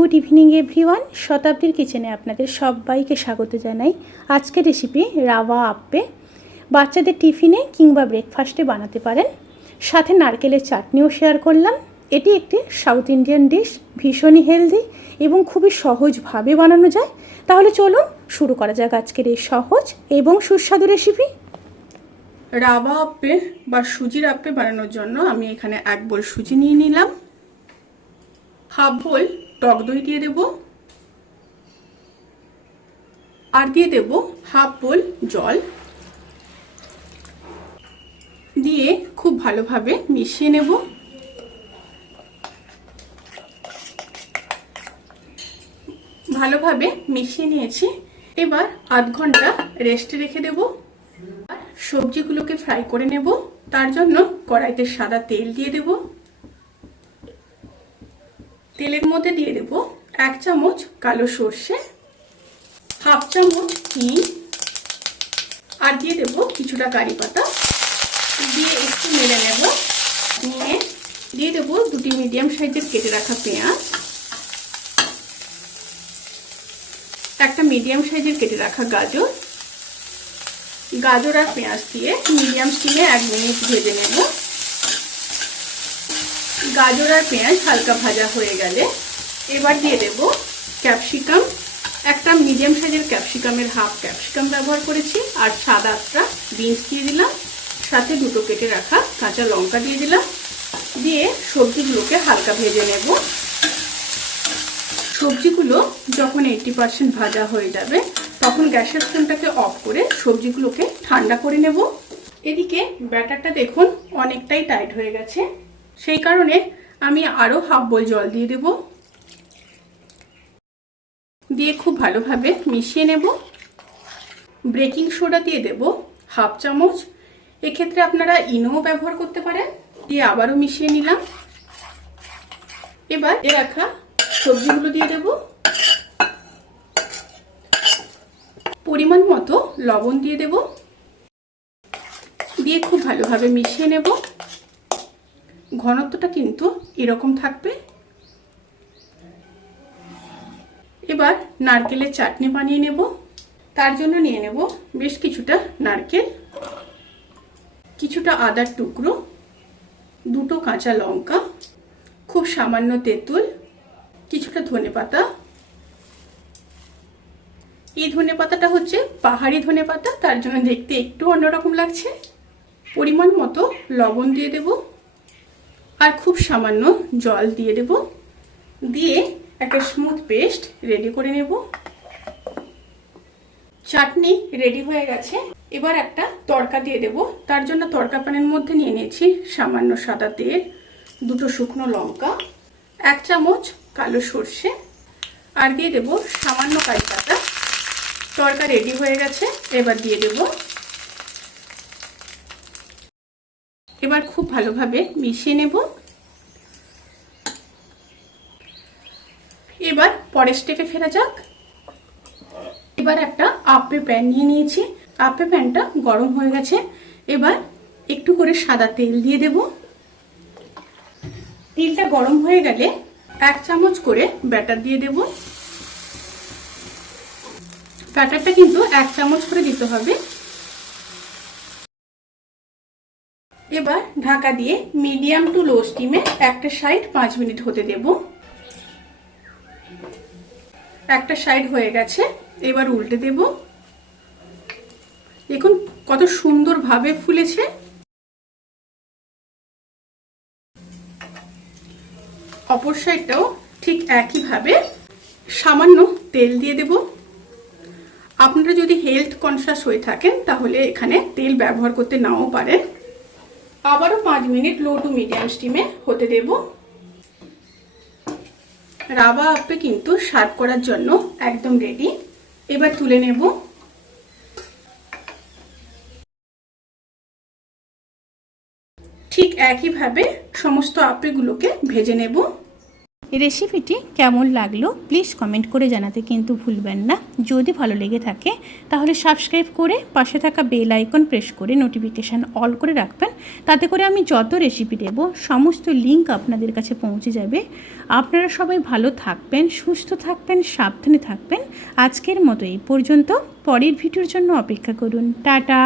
Good evening everyone. শতাব্দীর কিচেনে আপনাদের সবাইকে স্বাগত জানাই। আজকের রেসিপি রাওয়া আপ্পে। বাচ্চাদের টিফিনে কিংবা ব্রেকফাস্টে বানাতে পারেন। সাথে নারকেলের চাটনিও শেয়ার করলাম। এটি একটি সাউথ ইন্ডিয়ান ডিশ, ভীষণই হেলদি এবং খুবই সহজভাবে বানানো যায়। তাহলে চলুন শুরু করা যাক আজকের এই সহজ এবং সুস্বাদু রেসিপি। রাওয়া আপ্পে বা সুজির আপ্পে বানানোর জন্য আমি এখানে 1 বোল সুজি নিয়ে নিলাম। হাফ বোল টক দই দিয়ে দেব, আর দিয়ে দেব হাফ বোল জল। দিয়ে খুব ভালোভাবে মিশিয়ে নেব। ভালোভাবে মিশিয়ে নিয়েছি। এবার আধ ঘন্টা রেস্টে রেখে দেব। সবজিগুলোকে ফ্রাই করে নেব। তার জন্য কড়াইতে সাদা তেল দিয়ে দেব। তেলের মধ্যে দিয়ে দেব 1 চামচ কালো সর্ষে, হাফ চামচ হিং, আর দিয়ে দেব কিছুটা কারি পাতা। দিয়ে একটু নেড়ে নেব। নিয়ে দিয়ে দেব 2টি মিডিয়াম সাইজের কেটে রাখা পেঁয়াজ, একটা মিডিয়াম সাইজের কেটে রাখা গাজর। গাজর আর পেঁয়াজ দিয়ে মিডিয়াম স্টিমে 1 মিনিট ভেজে নেব। গাজর আর পেঁয়াজ হালকা ভাজা হয়ে গেলে এবার দিয়ে দেব ক্যাপসিকাম। একটা মিডিয়াম সাইজের ক্যাপসিকামের হাফ ক্যাপসিকাম ব্যবহার করেছি, আর 7-8টা বিনস দিয়ে দিলাম। সাথে 2টো কেটে রাখা কাঁচা লঙ্কা দিয়ে দিলাম। দিয়ে সবজিগুলোকে হালকা ভেজে নেব। সবজিগুলো যখন 80% ভাজা হয়ে যাবে তখন গ্যাসের ফ্লেমটাকে অফ করে সবজিগুলোকে ঠান্ডা করে নেব। এদিকে ব্যাটারটা দেখুন অনেকটাই টাইট হয়ে গেছে, সেই কারণে আমি আরো হাফ বোল জল দিয়ে দেব। দিয়ে খুব ভালোভাবে মিশিয়ে নেব। বেকিং সোডা দিয়ে দেব হাফ চামচ। এক্ষেত্রে আপনারা ইনো ব্যবহার করতে পারেন। দিয়ে আবারও মিশিয়ে নিলাম। এবার রাখা সবজিগুলো দিয়ে দেব। পরিমাণ মতো লবণ দিয়ে দেব। দিয়ে খুব ভালোভাবে মিশিয়ে নেব। ঘনত্বটা কিন্তু এরকম থাকবে। এবার নারকেলের চাটনি বানিয়ে নেব। তার জন্য নিয়ে নেব বেশ কিছুটা নারকেল, কিছুটা আদার টুকরো, 2টো কাঁচা লঙ্কা, খুব সামান্য তেঁতুল, কিছুটা ধনেপাতা। এই ধনেপাতাটা হচ্ছে পাহাড়ি ধনেপাতা, তার জন্য দেখতে একটু অন্যরকম লাগছে। পরিমাণ মতো লবণ দিয়ে দেব, আর খুব সামান্য জল দিয়ে দেব। দিয়ে একটা স্মুথ পেস্ট রেডি করে নেব। চাটনি রেডি হয়ে গেছে। এবার একটা তড়কা দিয়ে দেব। তার জন্য তড়কা প্যানের মধ্যে নিয়ে নিয়েছি সামান্য সাদা তেল, 2টো শুকনো লঙ্কা, 1 চামচ কালো সর্ষে, আর দিয়ে দেব সামান্য কারি পাতা। তড়কা রেডি হয়ে গেছে। এবার দিয়ে দেব। এবার খুব ভালোভাবে মিশিয়ে নেব। এবার পরের স্টেপে ফেরা যাক। এবার একটা আপ্পে প্যান নিয়ে নিয়েছি। আপ্পে প্যানটা গরম হয়ে গেছে। এবার একটু করে সাদা তেল দিয়ে দেব। তেলটা গরম হয়ে গেলে 1 চামচ করে ব্যাটার দিয়ে দেব। ব্যাটারটা কিন্তু 1 চামচ করে দিতে হবে। এবার ঢাকা দিয়ে মিডিয়াম টু লো স্টিমে একটা সাইড 5 মিনিট হতে দেব। একটা সাইড হয়ে গেছে। এবার উল্টে দেব। দেখুন কত সুন্দরভাবে ফুলেছে। অপর সাইডটাও ঠিক একইভাবে সামান্য তেল দিয়ে দেব। আপনারা যদি হেলথ কনসিয়াস হয়ে থাকেন তাহলে এখানে তেল ব্যবহার করতে নাও পারেন। আবারও 5 মিনিট লো টু মিডিয়াম স্টিমে হতে দেব। রাওয়া আপ্পে কিন্তু সার্ভ করার জন্য একদম রেডি। এবার তুলে নেব। ঠিক একইভাবে সমস্ত আপ্পেগুলোকে ভেজে নেব। রেসিপিটি কেমন লাগলো প্লিজ কমেন্ট করে জানাতে কিন্তু ভুলবেন না। যদি ভালো লেগে থাকে তাহলে সাবস্ক্রাইব করে পাশে থাকা বেল আইকন প্রেস করে নোটিফিকেশান অল করে রাখবেন। তাতে করে আমি যত রেসিপি দেব সমস্ত লিঙ্ক আপনাদের কাছে পৌঁছে যাবে। আপনারা সবাই ভালো থাকবেন, সুস্থ থাকবেন, সাবধানে থাকবেন। আজকের মতো এই পর্যন্ত, পরের ভিডিওর জন্য অপেক্ষা করুন। টাটা।